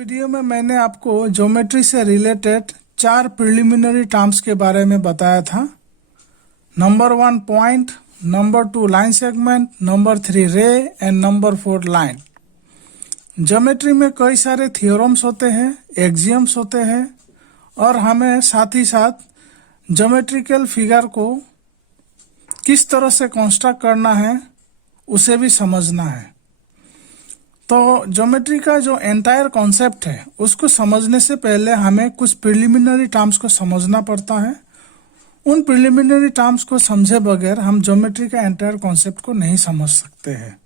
Video में मैंने आपको ज्योमेट्री से रिलेटेड 4 प्रिलिमिनरी टर्म्स के बारे में बताया था। Number 1 point, number 2 line segment, number 3 रे एंड नंबर 4 लाइन। ज्योमेट्री में कई सारे थ्योरम्स होते हैं, एक्सियम्स होते हैं और हमें साथ ही साथ ज्योमेट्रिकल फिगर को किस तरह से कंस्ट्रक्ट करना है उसे भी समझना है। तो ज्योमेट्री का जो एंटायर कॉन्सेप्ट है उसको समझने से पहले हमें कुछ प्रिलिमिनरी टर्म्स को समझना पड़ता है। उन प्रिलिमिनरी टर्म्स को समझे बगैर हम ज्योमेट्री का एंटायर कॉन्सेप्ट को नहीं समझ सकते हैं।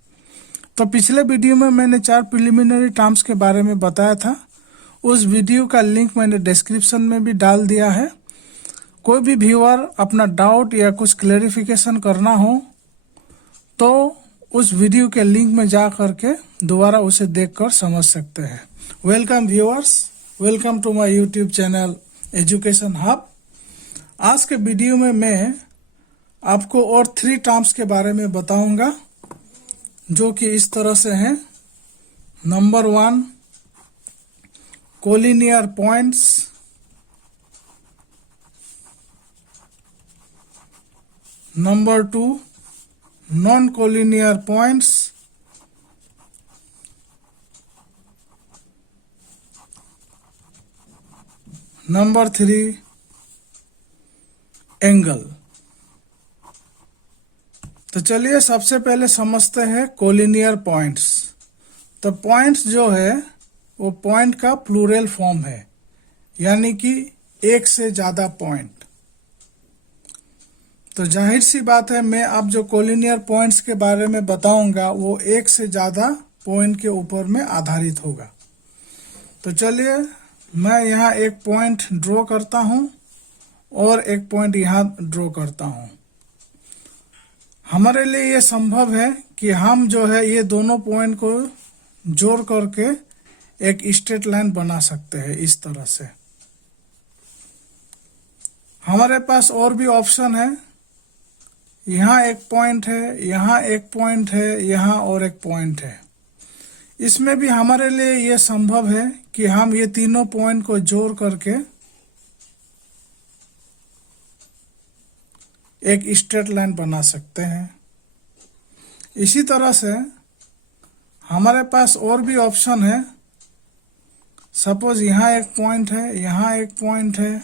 तो पिछले वीडियो में मैंने 4 प्रिलिमिनरी टर्म्स के बारे में बताया था। उस वीडियो का लिंक मैंने डिस्क्रिप्शन में भी डाल दिया है। कोई भी व्यूअर अपना डाउट या कुछ क्लेरिफिकेशन करना हो तो उस वीडियो के लिंक में जा करके दोबारा उसे देखकर समझ सकते हैं। Welcome viewers, welcome to my YouTube channel education hub. आज के वीडियो में मैं आपको और 3 टर्म्स के बारे में बताऊंगा जो कि इस तरह से हैं। Number 1 collinear points, number 2 non collinear points, number 3 angle. तो चलिए सबसे पहले समझते हैं कोलिनियर पॉइंट्स। तो पॉइंट्स जो है वो पॉइंट का प्लूरल फॉर्म है, यानी कि एक से ज्यादा पॉइंट। तो जाहिर सी बात है मैं अब जो कोलिनियर पॉइंट्स के बारे में बताऊंगा वो एक से ज्यादा पॉइंट के ऊपर में आधारित होगा। तो चलिए मैं यहाँ एक पॉइंट ड्रॉ करता हूँ और एक पॉइंट यहाँ ड्रॉ करता हूँ। हमारे लिए ये संभव है कि हम जो है ये दोनों पॉइंट को जोड़ करके एक स्ट्रेट लाइन बना सकते हैं इस तरह से। हमारे पास और भी ऑप्शन है। यहाँ एक पॉइंट है, यहाँ एक पॉइंट है, यहाँ और एक पॉइंट है। इसमें भी हमारे लिए ये संभव है कि हम ये तीनों पॉइंट को जोड़ करके एक स्ट्रेट लाइन बना सकते हैं। इसी तरह से हमारे पास और भी ऑप्शन है। सपोज यहाँ एक पॉइंट है, यहाँ एक पॉइंट है,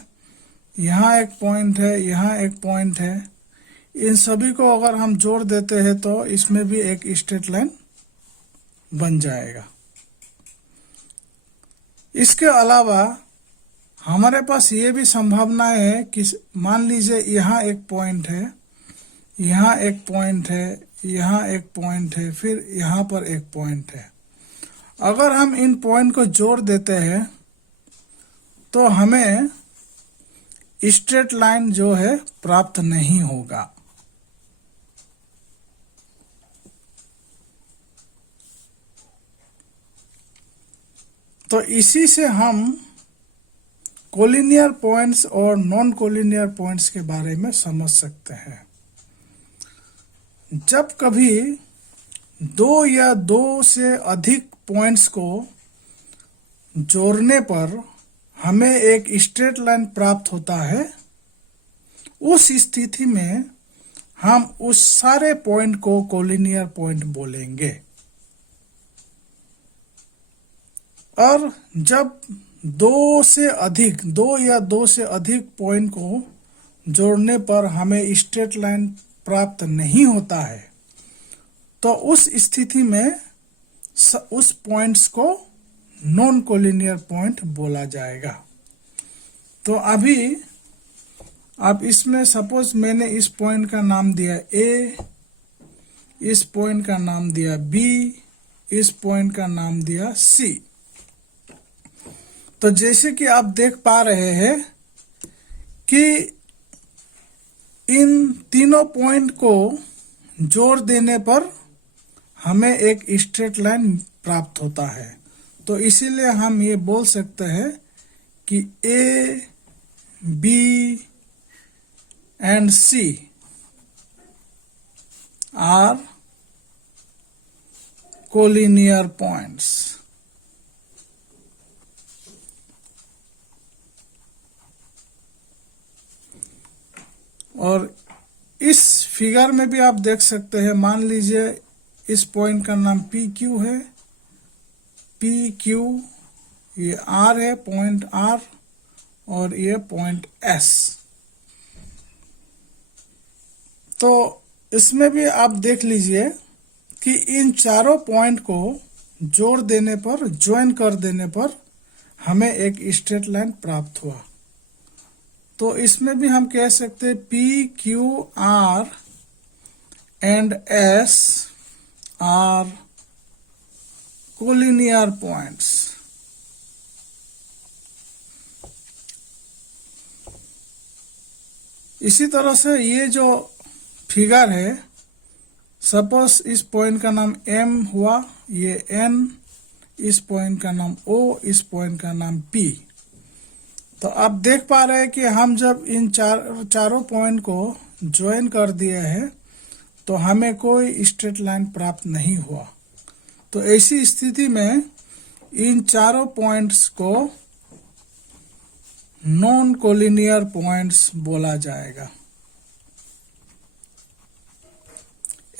यहाँ एक पॉइंट है, यहाँ एक पॉइंट है। इन सभी को अगर हम जोड़ देते हैं तो इसमें भी एक स्ट्रेट लाइन बन जाएगा। इसके अलावा हमारे पास ये भी संभावना है कि मान लीजिए यहाँ एक पॉइंट है, यहाँ एक पॉइंट है, यहाँ एक पॉइंट है, फिर यहाँ पर एक पॉइंट है। अगर हम इन पॉइंट को जोड़ देते हैं तो हमें स्ट्रेट लाइन जो है प्राप्त नहीं होगा। तो इसी से हम कोलिनियर पॉइंट्स और नॉन कोलिनियर पॉइंट्स के बारे में समझ सकते हैं। जब कभी 2 या 2 से अधिक पॉइंट्स को जोड़ने पर हमें एक स्ट्रेट लाइन प्राप्त होता है, उस स्थिति में हम उस सारे पॉइंट को कोलिनियर पॉइंट बोलेंगे। और जब 2 या 2 से अधिक पॉइंट को जोड़ने पर हमें स्ट्रेट लाइन प्राप्त नहीं होता है तो उस स्थिति में उस पॉइंट्स को नॉन कोलिनियर पॉइंट बोला जाएगा। तो अभी अब इसमें सपोज मैंने इस पॉइंट का नाम दिया ए, इस पॉइंट का नाम दिया बी, इस पॉइंट का नाम दिया सी। तो जैसे कि आप देख पा रहे हैं कि इन तीनों पॉइंट को जोड़ देने पर हमें एक स्ट्रेट लाइन प्राप्त होता है। तो इसीलिए हम ये बोल सकते हैं कि A, B and C are collinear points. और इस फिगर में भी आप देख सकते हैं, मान लीजिए इस पॉइंट का नाम पी क्यू है, पी क्यू, ये आर है, पॉइंट आर, और ये पॉइंट एस। तो इसमें भी आप देख लीजिए कि इन चारों पॉइंट को जोड़ देने पर, ज्वाइन कर देने पर हमें एक स्ट्रेट लाइन प्राप्त हुआ। तो इसमें भी हम कह सकते हैं P Q R and S R collinear points. इसी तरह से ये जो फिगर है, सपोज इस पॉइंट का नाम M हुआ, ये N, इस पॉइंट का नाम O, इस पॉइंट का नाम P। तो आप देख पा रहे हैं कि हम जब इन चारों पॉइंट को ज्वाइन कर दिए हैं तो हमें कोई स्ट्रेट लाइन प्राप्त नहीं हुआ। तो ऐसी स्थिति में इन चारों पॉइंट्स को नॉन कोलिनियर पॉइंट्स बोला जाएगा।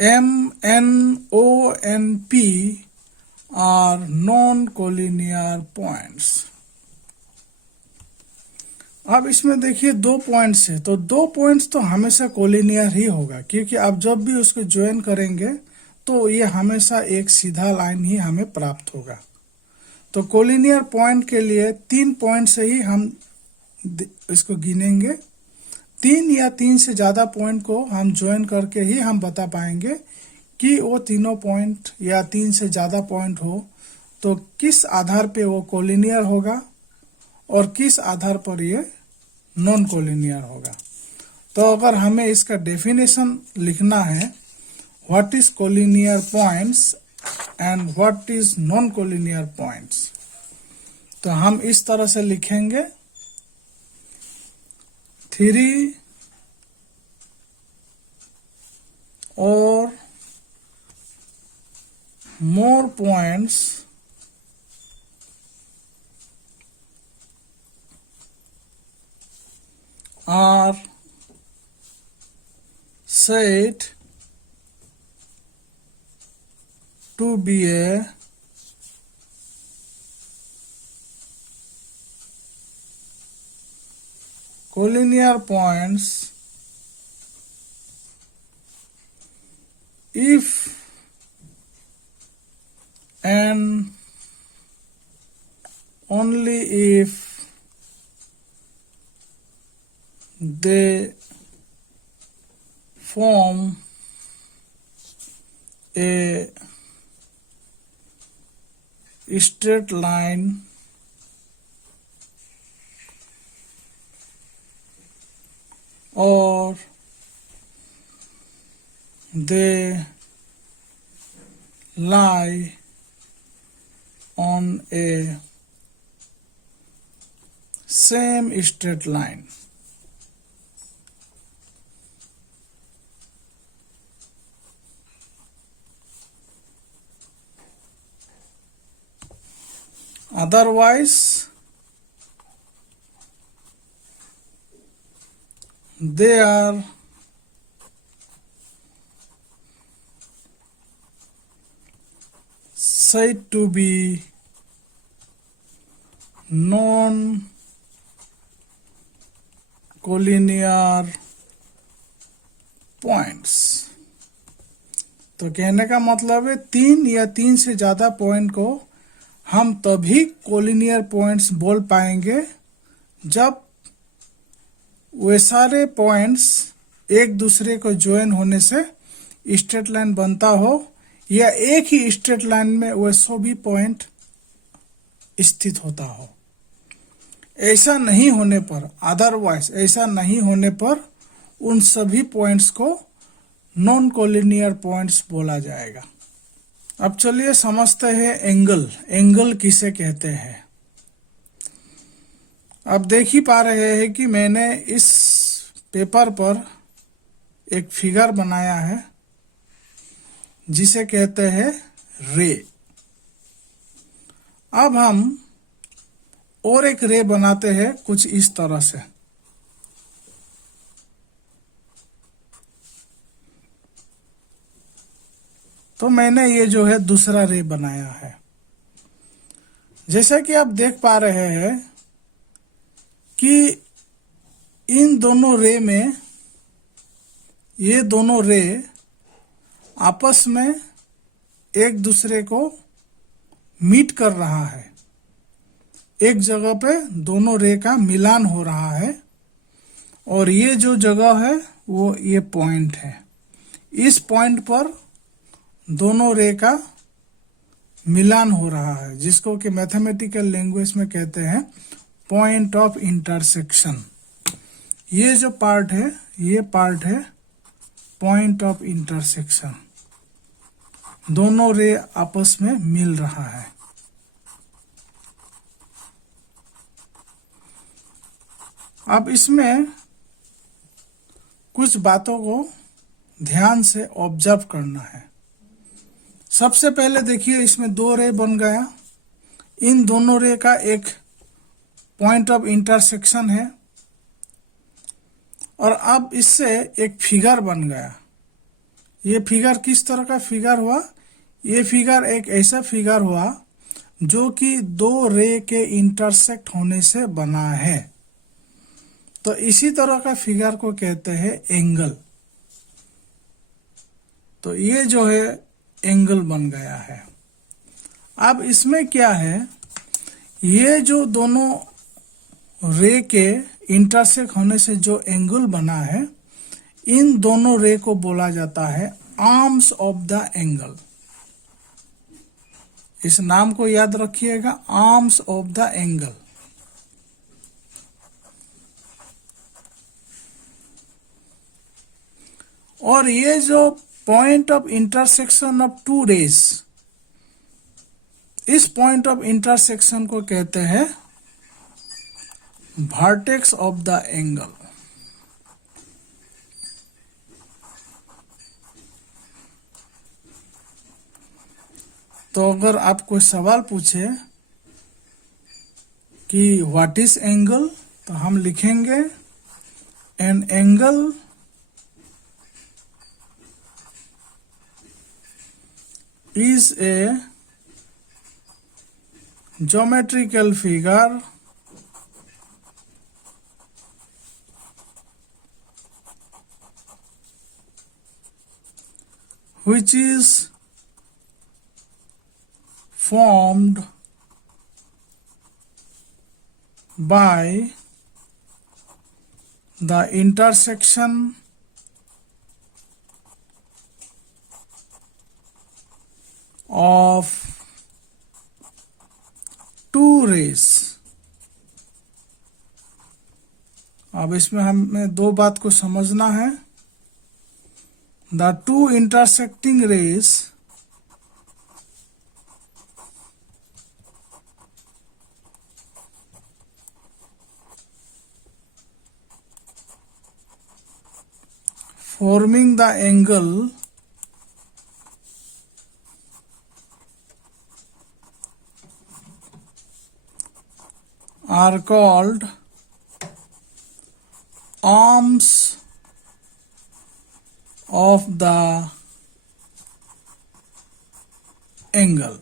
M, N, O and P are non-collinear points। अब इसमें देखिए दो पॉइंट्स है, तो दो पॉइंट्स तो हमेशा कोलिनियर ही होगा, क्योंकि आप जब भी उसको ज्वाइन करेंगे तो ये हमेशा एक सीधा लाइन ही हमें प्राप्त होगा। तो कोलिनियर पॉइंट के लिए 3 पॉइंट से ही हम इसको गिनेंगे। 3 या 3 से ज्यादा पॉइंट को हम ज्वाइन करके ही हम बता पाएंगे कि वो तीनों पॉइंट या 3 से ज्यादा पॉइंट हो तो किस आधार पे वो कोलिनियर होगा और किस आधार पर ये नॉन कोलिनियर होगा। तो अगर हमें इसका डेफिनेशन लिखना है, what is collinear points and what is non collinear points, तो हम इस तरह से लिखेंगे 3 or more points are said to be a collinear points if and only if they form a straight line or they lie on a same straight line। Otherwise, they are said to be non-collinear points। तो कहने का मतलब है 3 या 3 से ज्यादा point को हम तभी कोलिनियर पॉइंट्स बोल पाएंगे जब वे सारे पॉइंट्स एक दूसरे को ज्वाइन होने से स्ट्रेट लाइन बनता हो या एक ही स्ट्रेट लाइन में वे सभी पॉइंट स्थित होता हो। ऐसा नहीं होने पर, अदरवाइज ऐसा नहीं होने पर उन सभी पॉइंट्स को नॉन कोलिनियर पॉइंट्स बोला जाएगा। अब चलिए समझते हैं एंगल। एंगल किसे कहते हैं। अब देख ही पा रहे हैं कि मैंने इस पेपर पर एक फिगर बनाया है जिसे कहते हैं रे। अब हम और एक रे बनाते हैं कुछ इस तरह से। तो मैंने ये जो है दूसरा रे बनाया है। जैसा कि आप देख पा रहे हैं कि इन दोनों रे में, ये दोनों रे आपस में एक दूसरे को मीट कर रहा है। एक जगह पे दोनों रे का मिलान हो रहा है और ये जो जगह है वो ये पॉइंट है। इस पॉइंट पर दोनों रे का मिलान हो रहा है, जिसको कि मैथमेटिकल लैंग्वेज में कहते हैं पॉइंट ऑफ इंटरसेक्शन। ये जो पार्ट है, ये पार्ट है पॉइंट ऑफ इंटरसेक्शन। दोनों रे आपस में मिल रहा है। अब इसमें कुछ बातों को ध्यान से ऑब्जर्व करना है। सबसे पहले देखिए, इसमें दो रे बन गया। इन दोनों रे का एक पॉइंट ऑफ इंटरसेक्शन है और अब इससे एक फिगर बन गया। ये फिगर किस तरह का फिगर हुआ? ये फिगर एक ऐसा फिगर हुआ जो कि दो रे के इंटरसेक्ट होने से बना है। तो इसी तरह का फिगर को कहते हैं एंगल। तो ये जो है एंगल बन गया है। अब इसमें क्या है, ये जो दोनों रे के इंटरसेक्ट होने से जो एंगल बना है, इन दोनों रे को बोला जाता है आर्म्स ऑफ द एंगल। इस नाम को याद रखिएगा, आर्म्स ऑफ द एंगल। और ये जो point of intersection of two rays, इस पॉइंट ऑफ इंटरसेक्शन को कहते हैं वर्टेक्स ऑफ द एंगल। तो अगर आप कोई सवाल पूछे कि व्हाट इज एंगल, तो हम लिखेंगे an angle is a geometrical figure which is formed by the intersection of two rays। अब इसमें हमें दो बात को समझना है। The two intersecting rays forming the angle are called arms of the angle।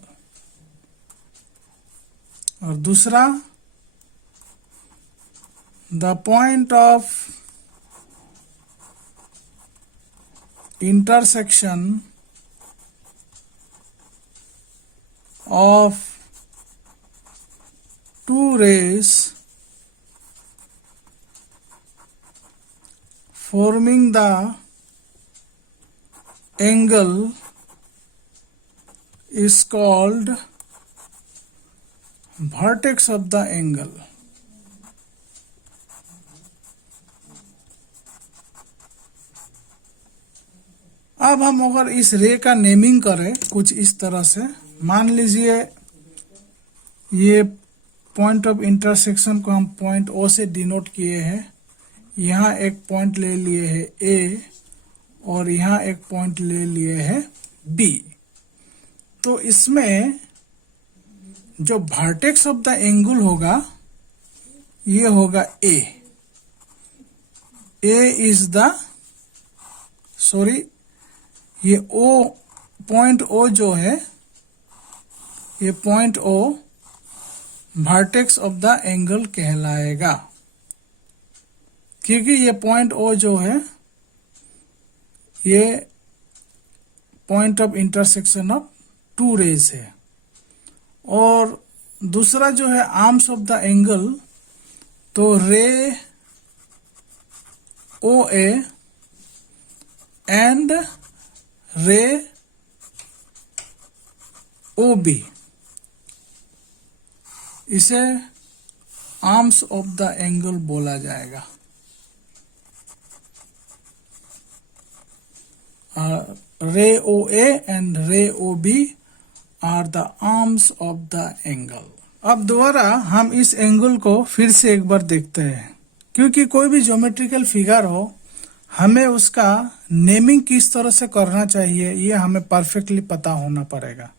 और दूसरा, the point of intersection of two rays forming the angle is called vertex of the angle। अब हम अगर इस रे का नेमिंग करें कुछ इस तरह से, मान लीजिए ये पॉइंट ऑफ इंटरसेक्शन को हम पॉइंट ओ से डिनोट किए हैं। यहाँ एक पॉइंट ले लिए है ए और यहाँ एक पॉइंट ले लिए है बी। तो इसमें जो वर्टेक्स ऑफ द एंगल होगा ये होगा A. A is the, sorry, ये ओ पॉइंट ओ जो है, ये point O vertex of the angle कहलाएगा, क्योंकि ये पॉइंट ओ जो है ये point of intersection of two rays है। और दूसरा जो है आर्म्स ऑफ द एंगल, तो रे O A and ray O B, इसे आर्म्स ऑफ द एंगल बोला जाएगा। Ray O A and ray O B are the arms of the angle. अब दोबारा हम इस एंगल को फिर से एक बार देखते हैं, क्योंकि कोई भी ज्योमेट्रिकल फिगर हो, हमें उसका नेमिंग किस तरह से करना चाहिए ये हमें परफेक्टली पता होना पड़ेगा।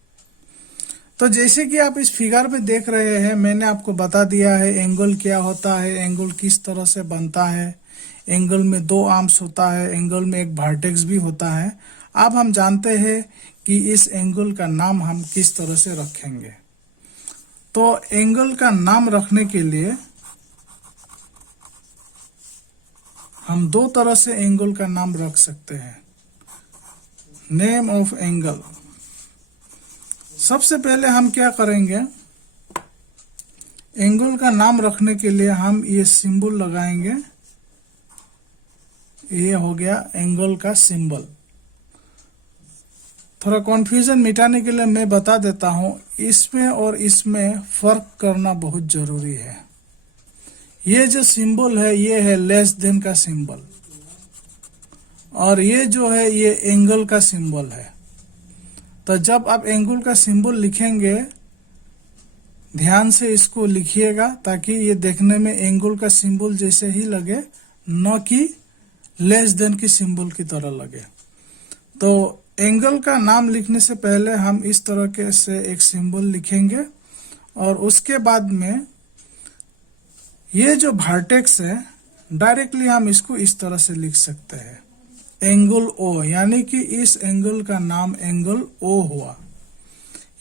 तो जैसे कि आप इस फिगर में देख रहे हैं, मैंने आपको बता दिया है एंगल क्या होता है, एंगल किस तरह से बनता है, एंगल में दो आर्म्स होता है, एंगल में एक वर्टेक्स भी होता है। अब हम जानते हैं कि इस एंगल का नाम हम किस तरह से रखेंगे। तो एंगल का नाम रखने के लिए हम दो तरह से एंगल का नाम रख सकते हैं। नेम ऑफ एंगल, सबसे पहले हम क्या करेंगे, एंगल का नाम रखने के लिए हम ये सिंबल लगाएंगे। ये हो गया एंगल का सिंबल। थोड़ा कंफ्यूजन मिटाने के लिए मैं बता देता हूं, इसमें और इसमें फर्क करना बहुत जरूरी है। ये जो सिंबल है ये है लेस देन का सिंबल, और ये जो है ये एंगल का सिंबल है। तो जब आप एंगल का सिंबल लिखेंगे, ध्यान से इसको लिखिएगा ताकि ये देखने में एंगल का सिंबल जैसे ही लगे, न कि लेस देन की सिंबल की तरह लगे। तो एंगल का नाम लिखने से पहले हम इस तरह के से एक सिंबल लिखेंगे, और उसके बाद में ये जो वर्टेक्स है डायरेक्टली हम इसको इस तरह से लिख सकते हैं, एंगल ओ, यानी कि इस एंगल का नाम एंगल ओ हुआ।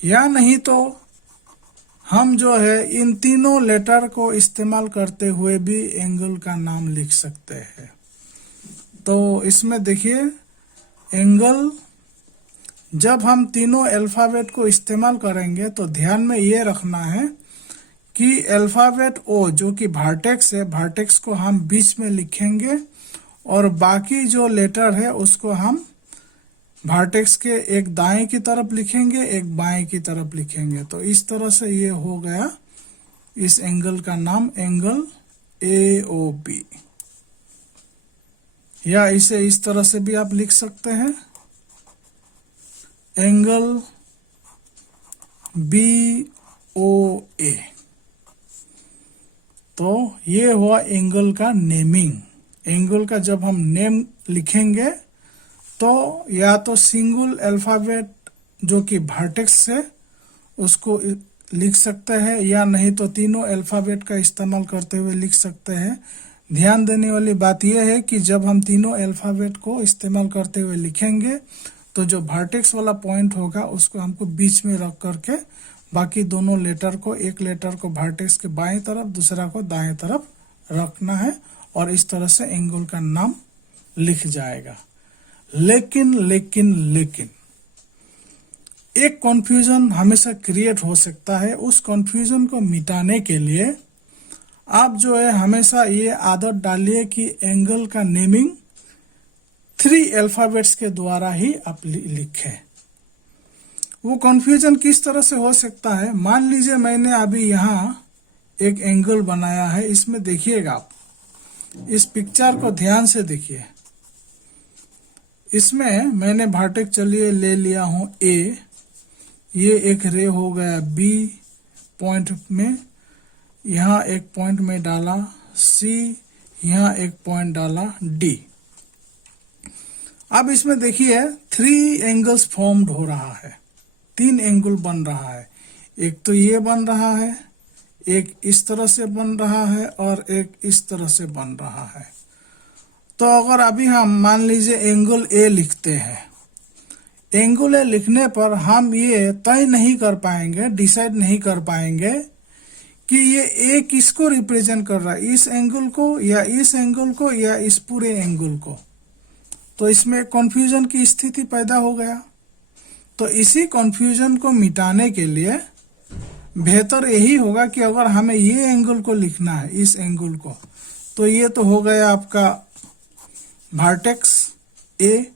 या नहीं तो हम जो है इन तीनों लेटर को इस्तेमाल करते हुए भी एंगल का नाम लिख सकते हैं। तो इसमें देखिए, एंगल जब हम तीनों अल्फाबेट को इस्तेमाल करेंगे तो ध्यान में ये रखना है कि अल्फाबेट ओ जो कि वर्टेक्स है, वर्टेक्स को हम बीच में लिखेंगे, और बाकी जो लेटर है उसको हम वर्टेक्स के एक दाएं की तरफ लिखेंगे, एक बाएं की तरफ लिखेंगे। तो इस तरह से ये हो गया इस एंगल का नाम एंगल ए ओ बी। या इसे इस तरह से भी आप लिख सकते हैं, एंगल बी ओ ए। तो ये हुआ एंगल का नेमिंग। एंगल का जब हम नेम लिखेंगे तो या तो सिंगल अल्फाबेट जो कि वर्टेक्स से उसको लिख सकते हैं, या नहीं तो तीनों अल्फाबेट का इस्तेमाल करते हुए लिख सकते हैं। ध्यान देने वाली बात यह है कि जब हम तीनों अल्फाबेट को इस्तेमाल करते हुए लिखेंगे तो जो वर्टेक्स वाला पॉइंट होगा उसको हमको बीच में रख करके बाकी दोनों लेटर को, एक लेटर को वर्टेक्स के बाएं तरफ, दूसरा को दाएं तरफ रखना है, और इस तरह से एंगल का नाम लिख जाएगा। लेकिन लेकिन लेकिन एक कंफ्यूजन हमेशा क्रिएट हो सकता है। उस कंफ्यूजन को मिटाने के लिए आप जो है हमेशा ये आदत डालिए कि एंगल का नेमिंग 3 अल्फाबेट्स के द्वारा ही आप लिखें। वो कंफ्यूजन किस तरह से हो सकता है, मान लीजिए मैंने अभी यहाँ एक एंगल बनाया है, इसमें देखिएगा आप इस पिक्चर को ध्यान से देखिए। इसमें मैंने वर्टेक्स चलिए ले लिया हूं ए, ये एक रे हो गया बी पॉइंट में, यहाँ एक पॉइंट में डाला सी, यहाँ एक पॉइंट डाला डी। अब इसमें देखिए 3 एंगल्स फॉर्म्ड हो रहा है, 3 एंगल बन रहा है। एक तो ये बन रहा है, एक इस तरह से बन रहा है, और एक इस तरह से बन रहा है। तो अगर अभी हम मान लीजिए एंगल ए लिखते हैं, एंगुलर लिखने पर हम ये तय नहीं कर पाएंगे, डिसाइड नहीं कर पाएंगे कि ये ए किसको रिप्रेजेंट कर रहा है, इस एंगल को या इस एंगल को या इस पूरे एंगल को। तो इसमें कंफ्यूजन की स्थिति पैदा हो गया। तो इसी कंफ्यूजन को मिटाने के लिए बेहतर यही होगा कि अगर हमें ये एंगल को लिखना है, इस एंगल को, तो ये तो हो गया आपका वर्टेक्स ए,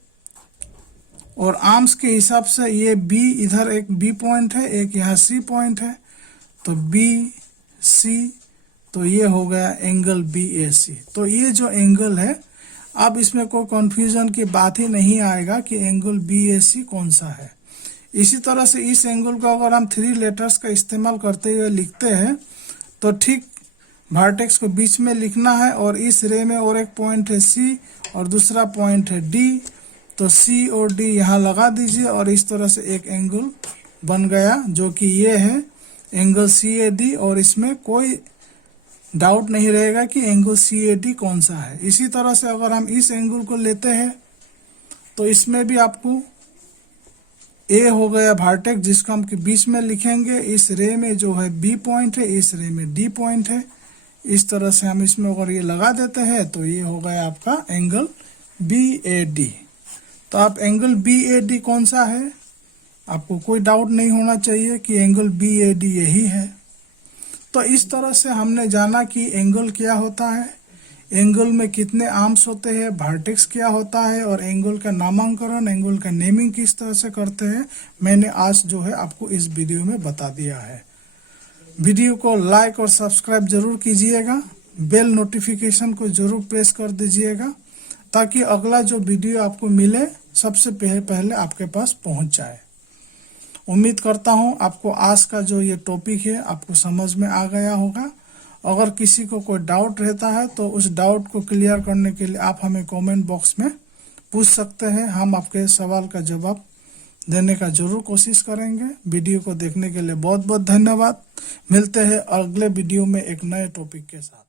और आर्म्स के हिसाब से ये बी, इधर एक बी पॉइंट है, एक यहाँ सी पॉइंट है, तो बी सी, तो ये हो गया एंगल बी ए सी। तो ये जो एंगल है, अब इसमें कोई कंफ्यूजन की बात ही नहीं आएगा कि एंगल बी ए सी कौन सा है। इसी तरह से इस एंगल को अगर हम 3 लेटर्स का इस्तेमाल करते हुए लिखते हैं तो ठीक वर्टेक्स को बीच में लिखना है, और इस रे में और एक पॉइंट है सी और दूसरा पॉइंट है डी, तो सी और डी यहाँ लगा दीजिए और इस तरह से एक एंगल बन गया जो कि ये है एंगल सी ए डी, और इसमें कोई डाउट नहीं रहेगा कि एंगल सी ए डी कौन सा है। इसी तरह से अगर हम इस एंगल को लेते हैं तो इसमें भी आपको ए हो गया वर्टेक्स जिसको हम के बीच में लिखेंगे, इस रे में जो है बी पॉइंट है, इस रे में डी पॉइंट है। इस तरह से हम इसमें अगर ये लगा देते हैं तो ये हो गया आपका एंगल बी ए डी। तो आप एंगल बी ए डी कौन सा है, आपको कोई डाउट नहीं होना चाहिए कि एंगल बी ए डी यही है। तो इस तरह से हमने जाना कि एंगल क्या होता है, एंगल में कितने आर्म्स होते हैं, वर्टेक्स क्या होता है, और एंगल का नामांकन, एंगल का नेमिंग किस तरह से करते हैं, मैंने आज जो है आपको इस वीडियो में बता दिया है। वीडियो को लाइक और सब्सक्राइब जरूर कीजिएगा, बेल नोटिफिकेशन को जरूर प्रेस कर दीजिएगा ताकि अगला जो वीडियो आपको मिले सबसे पहले आपके पास पहुंच जाए। उम्मीद करता हूं आपको आज का जो ये टॉपिक है आपको समझ में आ गया होगा। अगर किसी को कोई डाउट रहता है तो उस डाउट को क्लियर करने के लिए आप हमें कमेंट बॉक्स में पूछ सकते हैं, हम आपके सवाल का जवाब देने का जरूर कोशिश करेंगे। वीडियो को देखने के लिए बहुत बहुत धन्यवाद। मिलते हैं अगले वीडियो में एक नए टॉपिक के साथ।